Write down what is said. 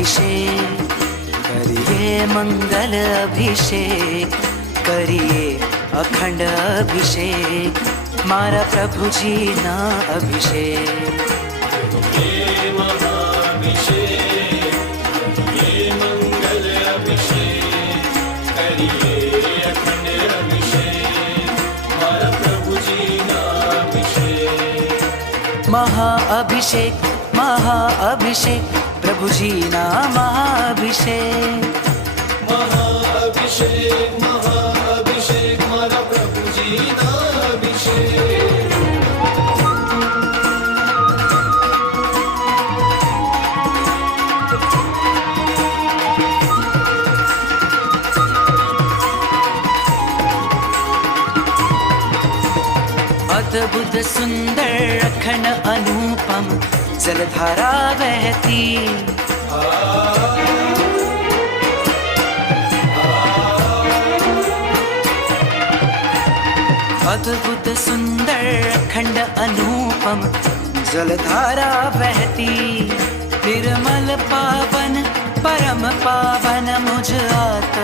अभिषेक करिए, मंगल अभिषेक करिए, अखंड अभिषेक मारा प्रभुजी ना अभिषेक। ये महाअभिषेक, ये मंगल अभिषेक करिए, अखंड अभिषेक मारा प्रभुजी ना अभिषेक। महाअभिषेक, महाअभिषेक प्रभुजी ना महाअभिषेक। महाअभिषेक, महाअभिषेक मारा प्रभुजी ना अभिषेक। अद्भुत सुंदर अखंड अनुपम जलधारा बहती, अद्भुत सुंदर अखंड अनुपम जलधारा बहती, निर्मल पावन परम पावन मुझ आत्मा